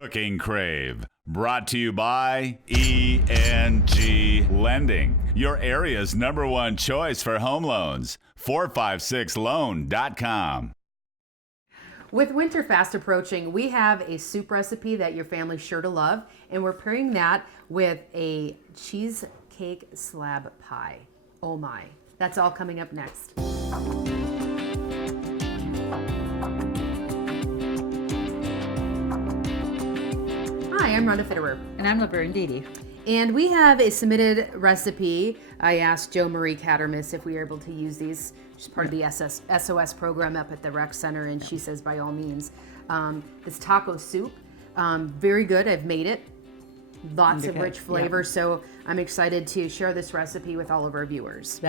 Cooking Crave, brought to you by ENG Lending, your area's #1 choice for home loans. 456loan.com. With winter fast approaching, we have a soup recipe that your family's sure to love, and we're pairing that with a cheesecake slab pie. Oh my, that's all coming up next. Hi, I'm Rhonda Fitterer. And I'm Laverne Dede. And we have a submitted recipe. I asked Jo Marie Cattermiss if we were able to use these. She's part of the SOS program up at the rec center, and she says by all means. This taco soup, very good. I've made it. Lots of rich flavor, so I'm excited to share this recipe with all of our viewers.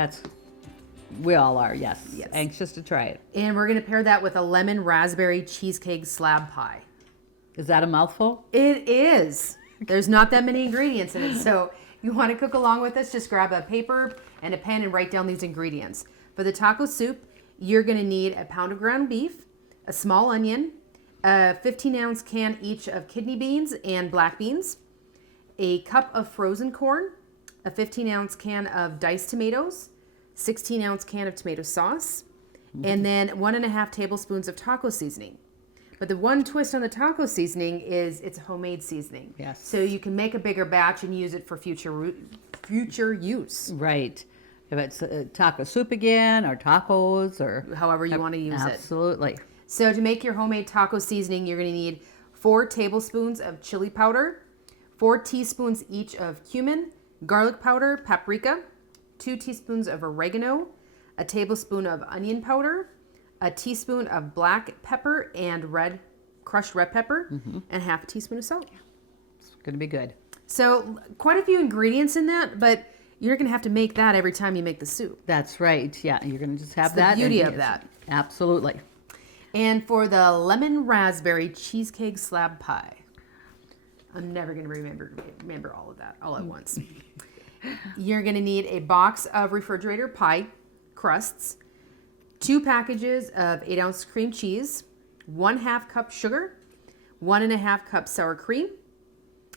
We all are, yes. Anxious to try it. And we're going to pair that with a lemon raspberry cheesecake slab pie. Is that a mouthful? It is. There's not that many ingredients in it, so you want to cook along with us, just grab a paper and a pen and write down these ingredients. For the taco soup, you're going to need a pound of ground beef, a small onion, a 15-ounce can each of kidney beans and black beans, a cup of frozen corn, a 15-ounce can of diced tomatoes, 16-ounce can of tomato sauce, and then 1.5 tablespoons of taco seasoning. But the one twist on the taco seasoning is it's a homemade seasoning. Yes. So you can make a bigger batch and use it for future use. Right. If it's taco soup again, or tacos, or however you want to use it. Absolutely. So to make your homemade taco seasoning, you're going to need 4 tablespoons of chili powder, 4 teaspoons each of cumin, garlic powder, paprika, 2 teaspoons of oregano, a tablespoon of onion powder, a teaspoon of black pepper and crushed red pepper, and half a teaspoon of salt. It's going to be good. So quite a few ingredients in that, but you're going to have to make that every time you make the soup. That's right. Yeah, you're going to just have It's that. the beauty of that. Absolutely. And for the lemon raspberry cheesecake slab pie, I'm never going to remember all of that all at once. You're going to need a box of refrigerator pie crusts, 2 packages of 8-ounce cream cheese, 1/2 cup sugar, 1.5 cups sour cream,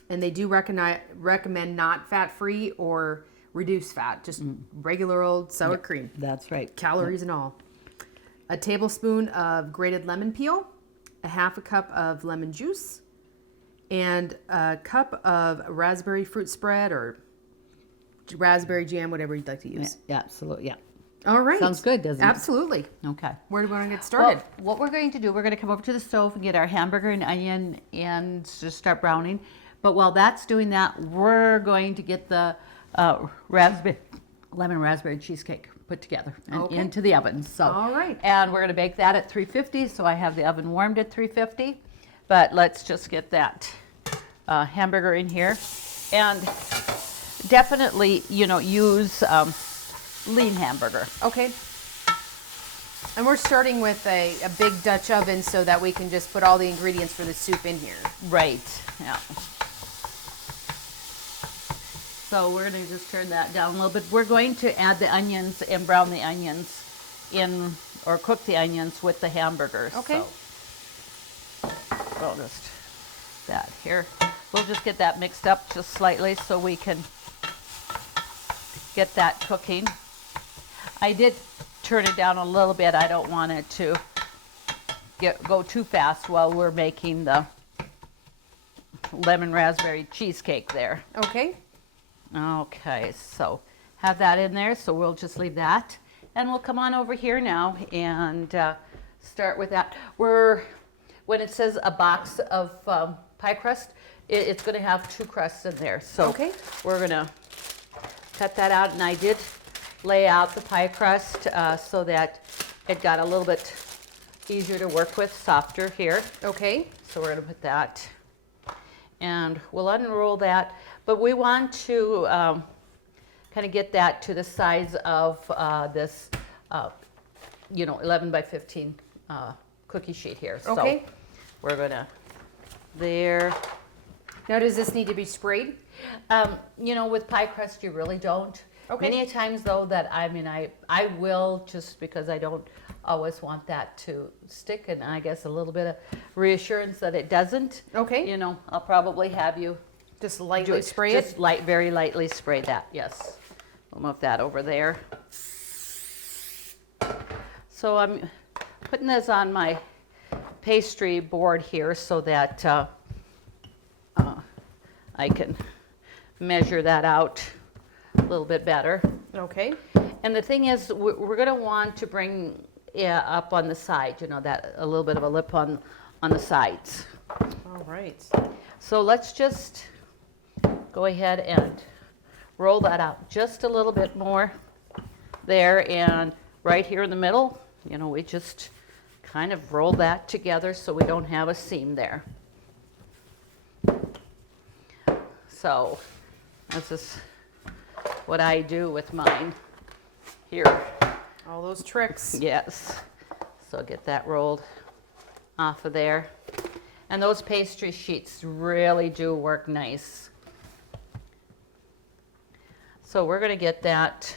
and they do recommend not fat-free or reduced fat, just regular old sour cream. That's right. Calories and all. A tablespoon of grated lemon peel, a 1/2 cup of lemon juice, and a cup of raspberry fruit spread or raspberry jam, whatever you'd like to use. Yeah, absolutely. Yeah. All right. Sounds good, doesn't it? Absolutely. Okay. Where do we want to get started? Well, what we're going to do, we're going to come over to the stove and get our hamburger and onion and just start browning. But while that's doing that, we're going to get the lemon raspberry cheesecake put together and into the oven. So, all right. And we're going to bake that at 350. So I have the oven warmed at 350. But let's just get that hamburger in here. And definitely, use lean hamburger. Okay. And we're starting with a big Dutch oven so that we can just put all the ingredients for the soup in here. Right. Yeah. So we're going to just turn that down a little bit. We're going to add the onions and brown the onions in, or cook the onions with the hamburgers. Okay. So we'll just that here. We'll just get that mixed up just slightly so we can get that cooking. I did turn it down a little bit. I don't want it to go too fast while we're making the lemon raspberry cheesecake there. Okay. Okay, so have that in there. So we'll just leave that. And we'll come on over here now and start with that. When it says a box of pie crust, it's going to have 2 crusts in there. So we're going to cut that out. And I did lay out the pie crust so that it got a little bit easier to work with, softer here. Okay. So we're going to put that, and we'll unroll that. But we want to kind of get that to the size of this, 11 by 15 cookie sheet here. Okay. So we're going to there. Now, does this need to be sprayed? With pie crust, you really don't. Okay. Many times, though, that I will, just because I don't always want that to stick, and I guess a little bit of reassurance that it doesn't. Okay. You know, I'll probably have you Just lightly spray it. just very lightly spray that. Yes. We'll move that over there. So I'm putting this on my pastry board here so that I can measure that out a little bit better. Okay. And the thing is, we're going to want to bring up on the side, you know, that a little bit of a lip on the sides. All right. So let's just go ahead and roll that out just a little bit more there, and right here in the middle, you know, we just kind of roll that together so we don't have a seam there. So this is what I do with mine here. All those tricks. Yes. So get that rolled off of there. And those pastry sheets really do work nice. So we're going to get that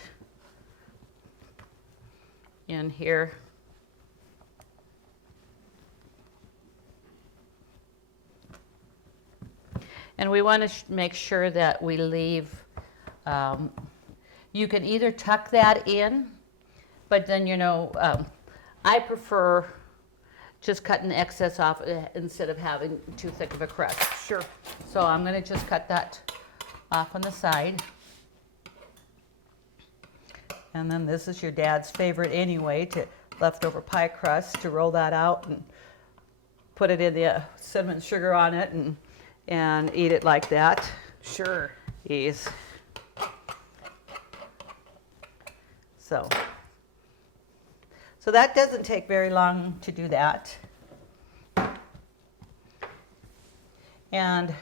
in here. And we want to make sure that we leave, you can either tuck that in, but then, you know, I prefer just cutting the excess off instead of having too thick of a crust. Sure. So I'm going to just cut that off on the side. And then this is your dad's favorite anyway, to leftover pie crust, to roll that out and put it in the cinnamon sugar on it and eat it like that. Sure. Ease. So that doesn't take very long to do that. And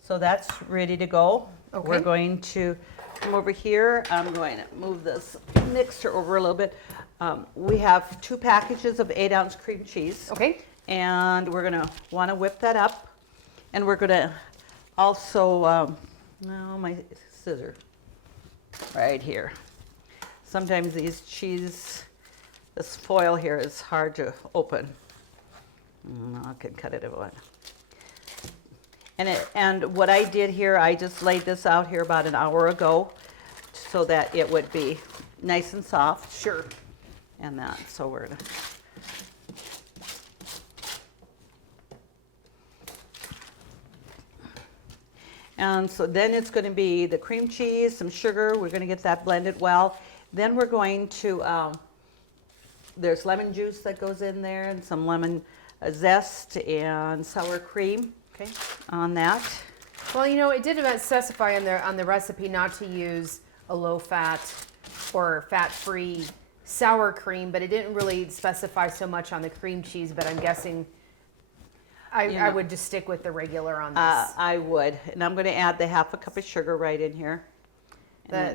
so that's ready to go. Okay. We're going to come over here. I'm going to move this mixer over a little bit. We have 2 packages of 8-ounce cream cheese. Okay. And we're going to want to whip that up. And we're going to also, my scissor right here. Sometimes these cheese, this foil here is hard to open. I can cut it away. And what I did here, I just laid this out here about an hour ago so that it would be nice and soft. Sure. And that, so we're gonna. And so then it's going to be the cream cheese, some sugar. We're going to get that blended well. Then we're going to, there's lemon juice that goes in there and some lemon zest and sour cream. Okay. On that. Well, you know, it did specify on the recipe not to use a low-fat or fat-free sour cream, but it didn't really specify so much on the cream cheese. But I'm guessing I would just stick with the regular on this. I would, and I'm going to add the 1/2 cup of sugar right in here.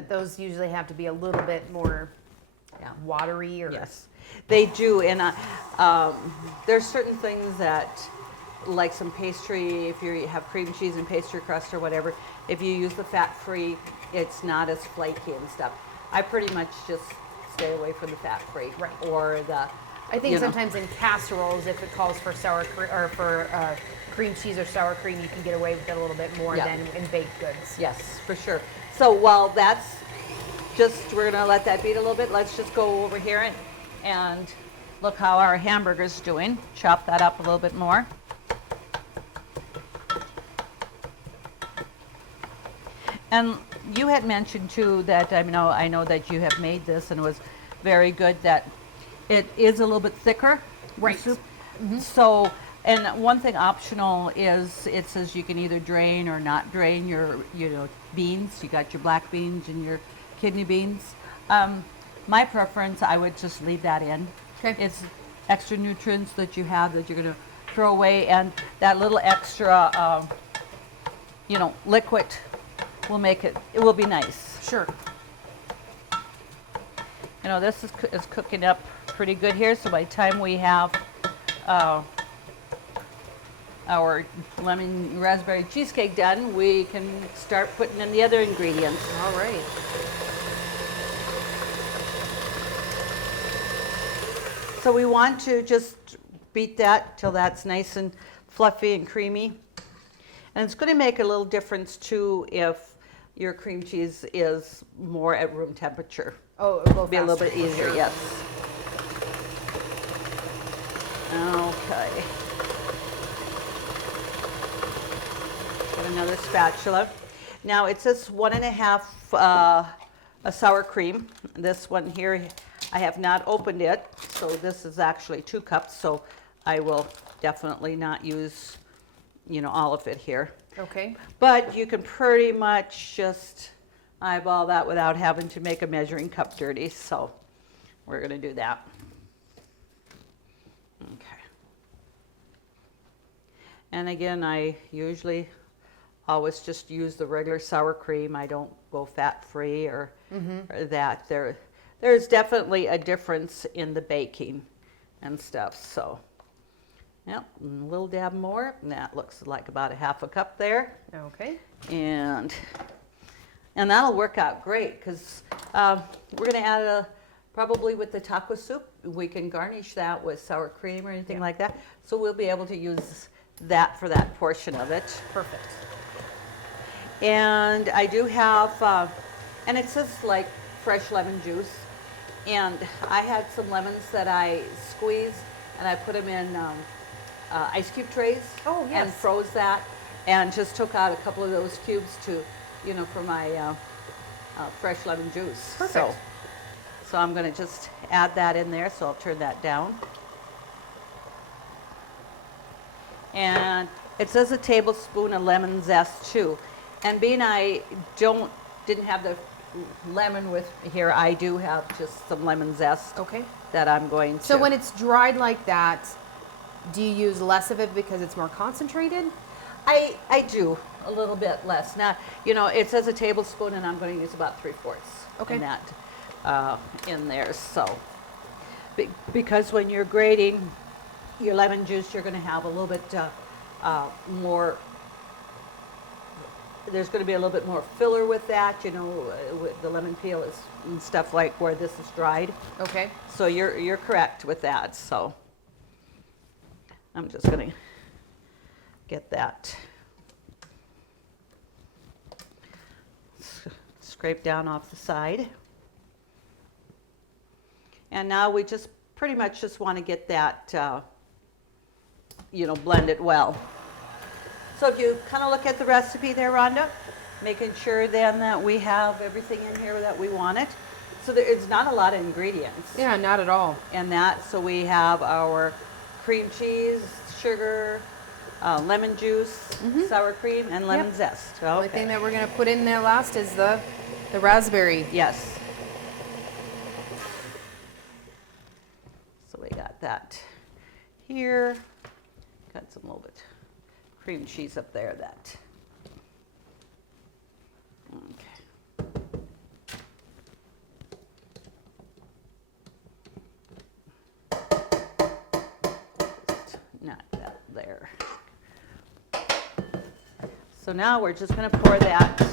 Those usually have to be a little bit more watery, or yes, they do. And there's certain things that, like some pastry, if you have cream cheese and pastry crust or whatever, if you use the fat-free, it's not as flaky and stuff. I pretty much just stay away from the fat-free. Right. Or the, I think sometimes in casseroles, if it calls for sour or for cream cheese or sour cream, you can get away with it a little bit more than in baked goods. yes, for sure. So while that's just, we're gonna let that beat a little bit, let's just go over here and look how our hamburger's doing. Chop that up a little bit more. And you had mentioned too that, I know that you have made this and it was very good, that it is a little bit thicker. Right. Soup. Mm-hmm. So, and one thing optional is it says you can either drain or not drain your, beans. You got your black beans and your kidney beans. My preference, I would just leave that in. Okay. It's extra nutrients that you have that you're going to throw away, and that little extra, liquid will make it will be nice. Sure. This is cooking up pretty good here, so by the time we have our lemon raspberry cheesecake done, we can start putting in the other ingredients. All right. so we want to just beat that till that's nice and fluffy and creamy. And it's going to make a little difference too if your cream cheese is more at room temperature. Oh, it'll go Be a little bit faster, easier, sure. yes. Okay. Get another spatula. Now it says 1.5 a sour cream. This one here, I have not opened it, so this is actually 2 cups, so I will definitely not use, you know, all of it here. Okay. But you can pretty much just eyeball that without having to make a measuring cup dirty, so we're going to do that. Okay. And again, I usually always just use the regular sour cream. I don't go fat-free or that. There's definitely a difference in the baking and stuff, so. Yep, a little dab more, and that looks like about 1/2 cup there. Okay. And that'll work out great because we're going to add probably with the taco soup, we can garnish that with sour cream or anything like that. So we'll be able to use that for that portion of it. Perfect. And I do have, and it says like fresh lemon juice. And I had some lemons that I squeezed and I put them in ice cube trays. Oh, yes. And froze that and just took out a couple of those cubes to, you know, for my fresh lemon juice. Perfect. So I'm going to just add that in there, so I'll turn that down. And it says a tablespoon of lemon zest too. And being I didn't have the lemon with here, I do have just some lemon zest. Okay. That I'm going to. So when it's dried like that, do you use less of it because it's more concentrated? I do a little bit less. Now, you know, it says a tablespoon, and I'm going to use about 3/4 Okay. in that in there. So, because when you're grating your lemon juice, you're going to have a little bit more. There's going to be a little bit more filler with that, you know, with the lemon peel is and stuff like where this is dried. Okay. So you're correct with that. So I'm just going to get that scrape down off the side. And now we just pretty much just want to get that, you know, blended well. So if you kind of look at the recipe there, Rhonda, making sure then that we have everything in here that we want it. So it's not a lot of ingredients. Yeah, not at all. And that, so we have our cream cheese, sugar, lemon juice, sour cream, and lemon zest. Okay. The only thing that we're going to put in there last is the raspberry. Yes. So we got that here. Got some little bit cream cheese up there that. Okay. Just knock that there. So now we're just going to pour that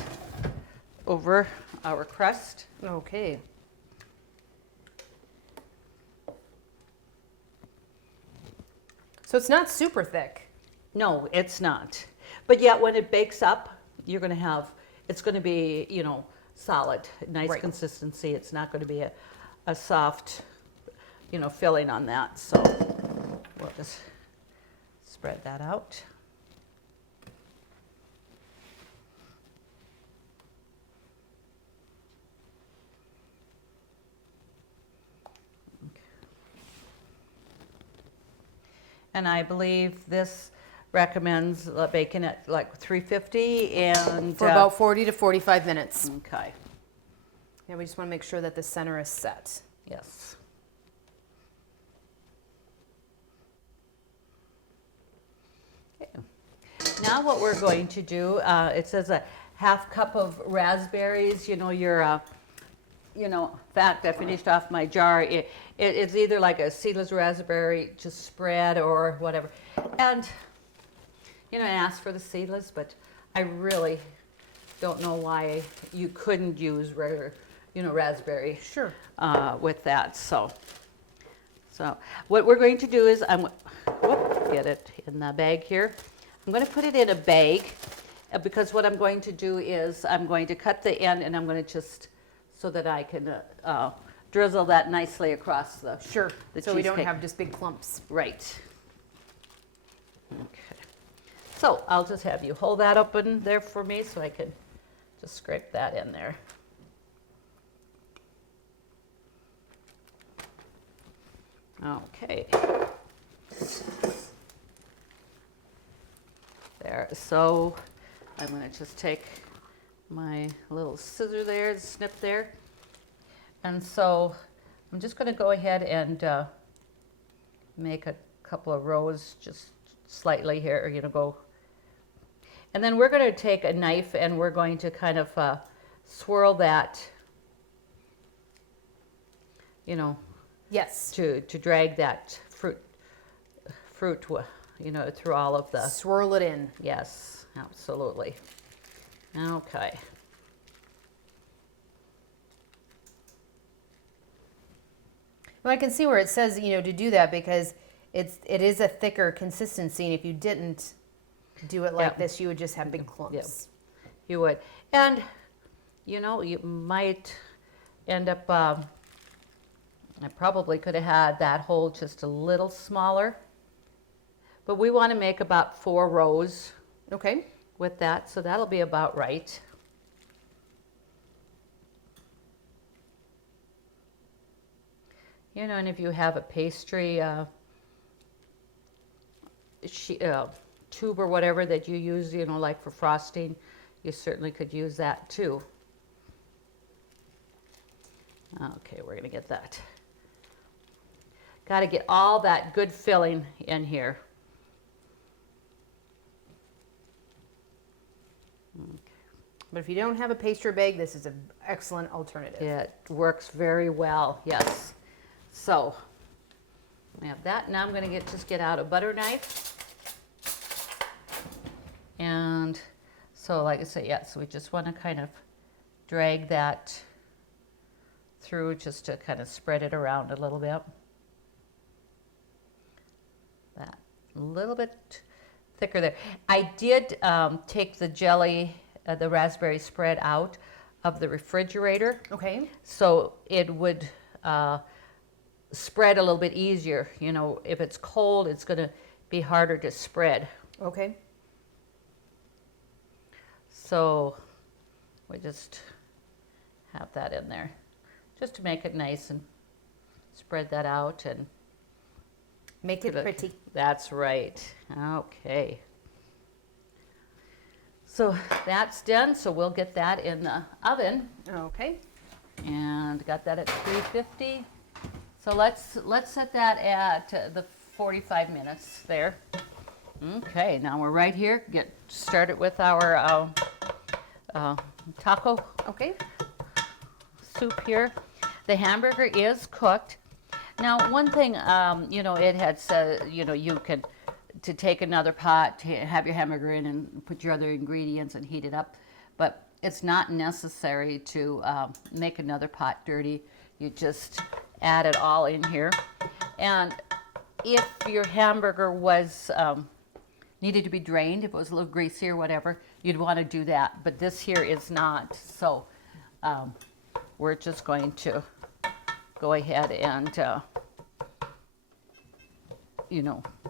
over our crust. Okay. So it's not super thick. No, it's not. But yet when it bakes up, you're going to have, it's going to be, you know, solid, nice Right. consistency. It's not going to be a soft, you know, filling on that. So we'll just spread that out. And I believe this recommends baking at like 350 and For about 40 to 45 minutes. okay. Yeah, we just want to make sure that the center is set. Yes. Okay. Now what we're going to do, it says a 1/2 cup of raspberries. You know, you know, in fact, I finished off my jar. It's either like a seedless raspberry just spread or whatever. And, you know, I asked for the seedless, but I really don't know why you couldn't use regular, you know, raspberry Sure. with that. So So what we're going to do is get it in the bag here. I'm going to put it in a bag because what I'm going to do is I'm going to cut the end and I'm going to just so that I can drizzle that nicely across the Sure. the So we don't cheesecake. have just big clumps. Right. Okay. So I'll just have you hold that open there for me so I can just scrape that in there. Okay. There. So I'm going to just take my little scissor there and snip there. And so I'm just going to go ahead and make a couple of rows just slightly here, go. And then we're going to take a knife and we're going to kind of swirl that, Yes. to drag that fruit, through all of the. Swirl it in. Yes, absolutely. Okay. Well, I can see where it says, to do that because it is a thicker consistency, and if you didn't do it like this, you would just have big clumps. You would. And, you might end up, I probably could have had that hole just a little smaller. But we want to make about 4 rows Okay. with that, so that'll be about right. And if you have a pastry tube or whatever that you use, like for frosting, you certainly could use that too. Okay, we're going to get that. Got to get all that good filling in here. Okay. But if you don't have a pastry bag, this is an excellent alternative. It works very well, yes. So, we have that. Now I'm going to just get out a butter knife. And so, like I say, so we just want to kind of drag that through just to kind of spread it around a little bit. That a little bit thicker there. I did take the jelly, the raspberry spread out of the refrigerator. Okay. So it would spread a little bit easier. If it's cold, it's going to be harder to spread. Okay. So we just have that in there just to make it nice and spread that out and Make it pretty. That's right. Okay. So that's done. So we'll get that in the oven. Okay. And got that at 350. So let's set that at the 45 minutes there. Okay, now we're right here. Get started with our taco Okay. soup here. The hamburger is cooked. Now, one thing, it had said, you can to take another pot, have your hamburger in and put your other ingredients and heat it up. But it's not necessary to make another pot dirty. You just add it all in here. And if your hamburger was needed to be drained, if it was a little greasy or whatever, you'd want to do that. But this here is not. So we're just going to go ahead and,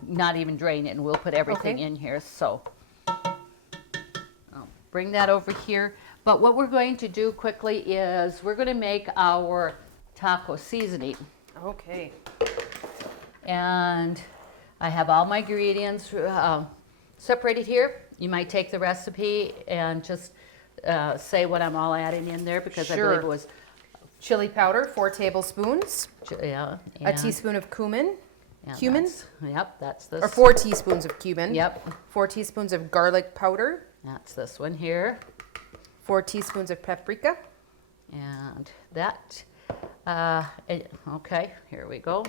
not even drain it, and we'll put everything in here. So I'll bring that over here. But what we're going to do quickly is we're going to make our taco seasoning. Okay. And I have all my ingredients separated here. You might take the recipe and just say what I'm all adding in there, because I believe it was chili powder, 4 tablespoons. A teaspoon of cumin. That's this. Or 4 teaspoons of cumin. Yep. 4 teaspoons of garlic powder. That's this one here. 4 teaspoons of paprika. And that. Okay, here we go.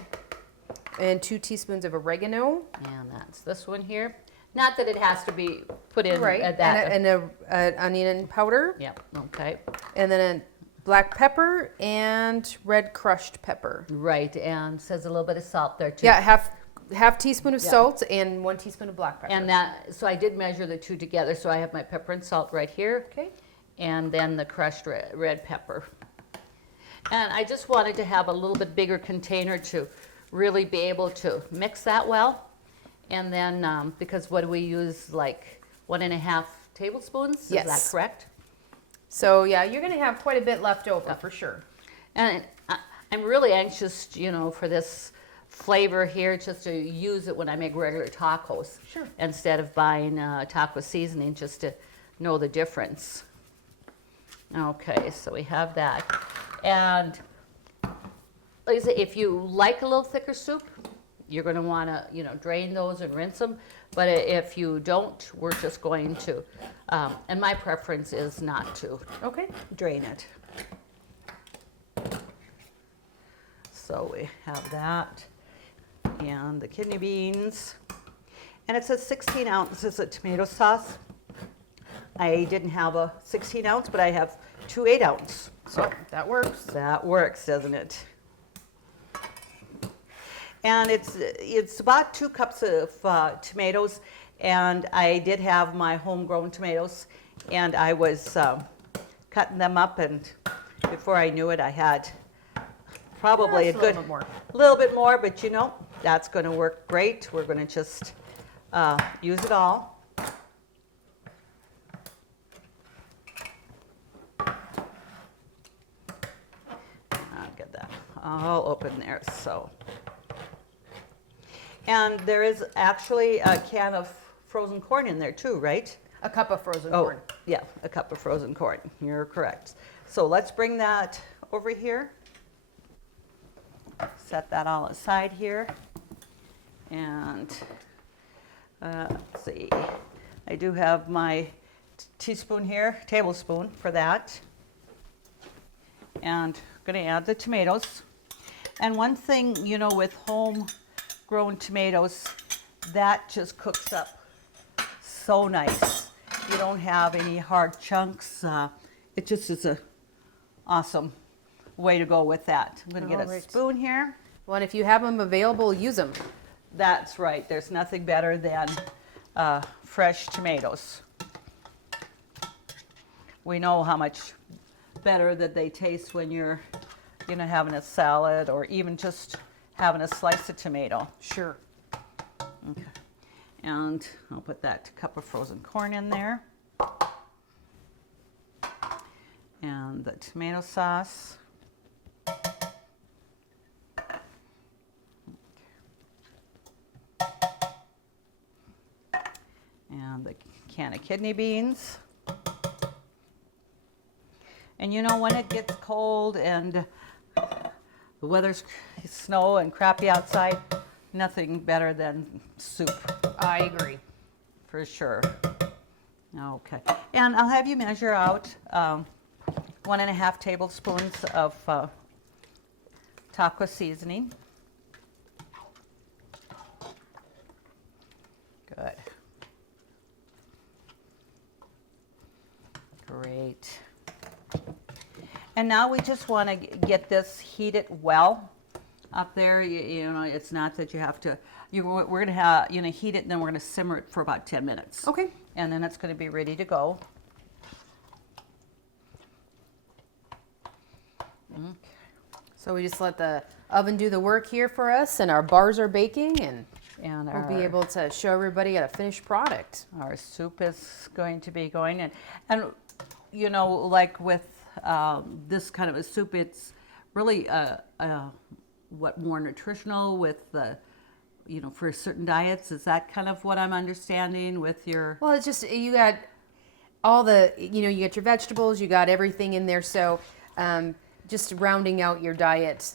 And 2 teaspoons of oregano. And that's this one here. Not that it has to be put in Right. at that. And a onion powder. Yep. Okay. And then black pepper and red crushed pepper. Right, and says a little bit of salt there too. Yeah, half teaspoon of salt and 1 teaspoon of black pepper. And that, so I did measure the two together. So I have my pepper and salt right here. Okay. And then the crushed red pepper. And I just wanted to have a little bit bigger container to really be able to mix that well. And then, because what do we use, like 1.5 tablespoons? Yes. Is that correct? So yeah, you're gonna have quite a bit left over for sure. And I'm really anxious, you know, for this flavor here, just to use it when I make regular tacos. Sure. Instead of buying taco seasoning, just to know the difference. Okay, so we have that. And like I say, if you like a little thicker soup, you're going to want to, you know, drain those and rinse them. But if you don't, we're just going to, and my preference is not to drain it. So we have that, and the kidney beans. And it says 16 ounces of tomato sauce. I didn't have a 16 ounce, but I have 2 8-ounce. So that works. That works, doesn't it? And it's about 2 cups of tomatoes, and I did have my homegrown tomatoes, and I was cutting them up, and before I knew it, I had probably a good little bit more, but you know, that's going to work great. We're going to just use it all. I'll get that all open there. So, and there is actually a can of frozen corn in there too, right? A cup of frozen corn. Yeah, a cup of frozen corn. You're correct. So let's bring that over here. Set that all aside here. And let's see. I do have my teaspoon here, tablespoon for that. And I'm going to add the tomatoes. And one thing, you know, with homegrown tomatoes, that just cooks up so nice. You don't have any hard chunks. It just is a awesome way to go with that. I'm going to get a spoon here. Well, and if you have them available, use them. That's right. There's nothing better than fresh tomatoes. We know how much better that they taste when you're, you know, having a salad or even just having a slice of tomato. Sure. Okay. And I'll put that cup of frozen corn in there. And the tomato sauce. And the can of kidney beans. And you know, when it gets cold and the weather's snow and crappy outside, nothing better than soup. I agree. For sure. Okay. And I'll have you measure out 1.5 tablespoons of taco seasoning. Good. Great. And now we just want to get this heated well up there. You know, it's not that you have to, we're going to have, you know, heat it, and then we're going to simmer it for about 10 minutes. Okay. And then it's going to be ready to go. Okay. So we just let the oven do the work here for us, and our bars are baking, and we'll be able to show everybody a finished product. Our soup is going to be going, and you know, like with this kind of a soup, it's really what, more nutritional with the, you know, for certain diets. Is that kind of what I'm understanding with your? Well, it's just, you got all the, you know, you got your vegetables, you got everything in there. So just rounding out your diet.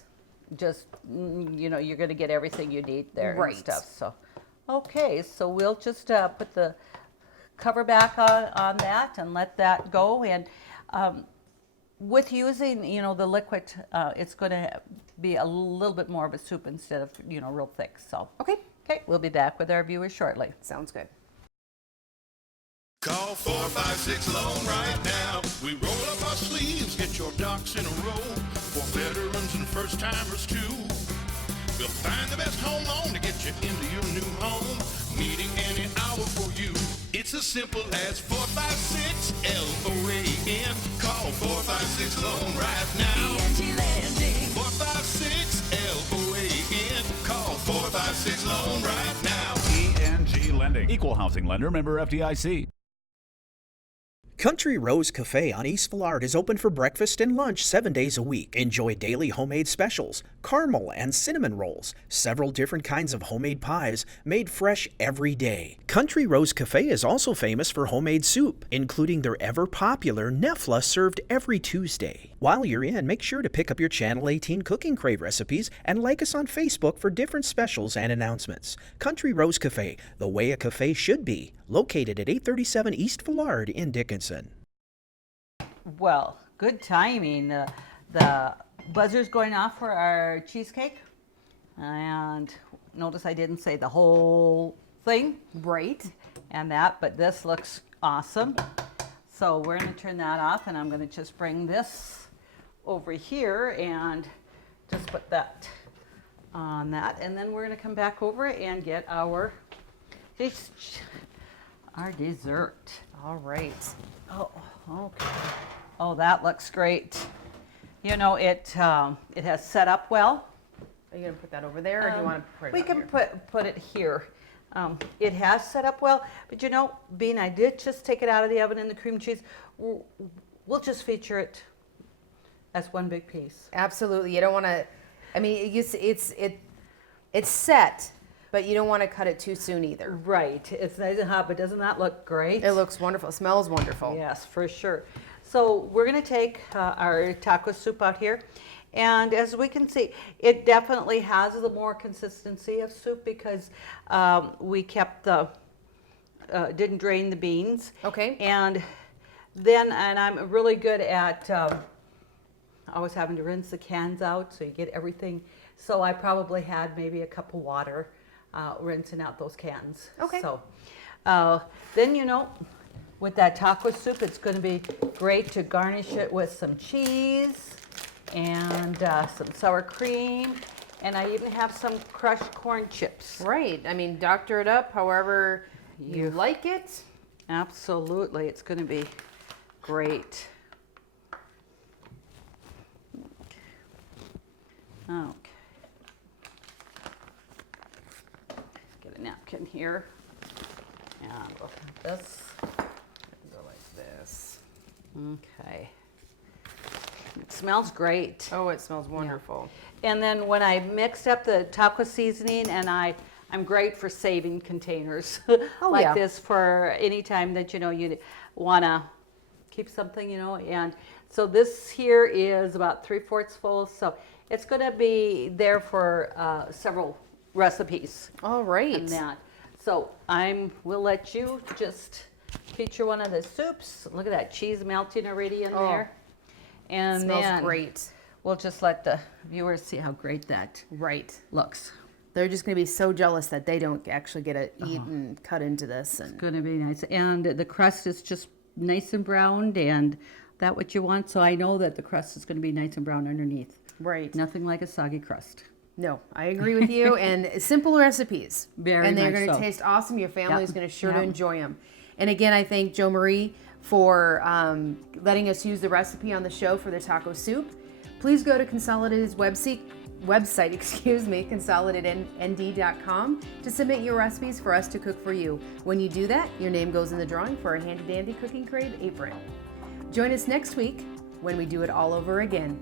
Just, you know, you're going to get everything you need there right. And stuff. So, okay, so we'll just put the cover back on that and let that go. And with using, you know, the liquid, it's going to be a little bit more of a soup instead of, you know, real thick. So, okay, we'll be back with our viewers shortly. Sounds good. Call 456 Loan right now. We roll up our sleeves, get your ducks in a row. For veterans and first-timers too. We'll find the best home loan to get you into your new home. Meeting any hour for you. It's as simple as 456-LOAN. Call 456-LOAN right now. 456-LOAN. Call 456-LOAN right now. ENG Lending. Equal housing lender, member FDIC. Country Rose Cafe on East Villard is open for breakfast and lunch 7 days a week. Enjoy daily homemade specials, caramel and cinnamon rolls, several different kinds of homemade pies made fresh every day. Country Rose Cafe is also famous for homemade soup, including their ever-popular Nefla served every Tuesday. While you're in, make sure to pick up your Channel 18 Cooking Crave recipes and like us on Facebook for different specials and announcements. Country Rose Cafe, the way a cafe should be, located at 837 East Villard in Dickinson. Well, good timing. The buzzer's going off for our cheesecake. And notice I didn't say the whole thing. Right. And that, but this looks awesome. So we're going to turn that off, and I'm going to just bring this over here and just put that on that. And then we're going to come back over and get our dessert. All right. Oh, okay. Oh, that looks great. You know, it has set up well. Are you going to put that over there, or do you want to put it We up can here? put it here. It has set up well, but you know, Bean, I did just take it out of the oven, and the cream cheese, we'll just feature it as one big piece. Absolutely. You don't want to, I mean, it's set, but you don't want to cut it too soon either. Right. It's nice and hot, but doesn't that look great? It looks wonderful. It smells wonderful. Yes, for sure. So we're going to take our taco soup out here. And as we can see, it definitely has the more consistency of soup because we kept didn't drain the beans. Okay. And then, and I'm really good at always having to rinse the cans out so you get everything. So I probably had maybe a cup of water rinsing out those cans. Okay. So then, you know, with that taco soup, it's going to be great to garnish it with some cheese and some sour cream, and I even have some crushed corn chips. Right. I mean, doctor it up however you like it. Absolutely. It's going to be great. Okay. Get a napkin here. And we'll have this. Go like this. Okay. It smells great. Oh, it smells wonderful. And then when I mixed up the taco seasoning, and I'm great for saving containers like this for any time that, you know, you want to keep something, you know. And so this here is about 3/4 full. So it's going to be there for several recipes. All right. And that. So we'll let you just feature one of the soups. Look at that cheese melting already in there. And smells then great. We'll just let the viewers see how great that looks. They're just going to be so jealous that they don't actually get to eat and cut into this. And It's going to be nice. And the crust is just nice and browned, and that what you want. So I know that the crust is going to be nice and brown underneath. right. Nothing like a soggy crust. No, I agree with you. And simple recipes. Very And they're much going to so. taste awesome. Your family is Yep. going to sure to Yep. enjoy them. And again, I thank Joe Marie for letting us use the recipe on the show for the taco soup. Please go to Consolidated's website, consolidatednd.com to submit your recipes for us to cook for you. When you do that, your name goes in the drawing for a handy dandy Cooking Crave apron. Join us next week when we do it all over again.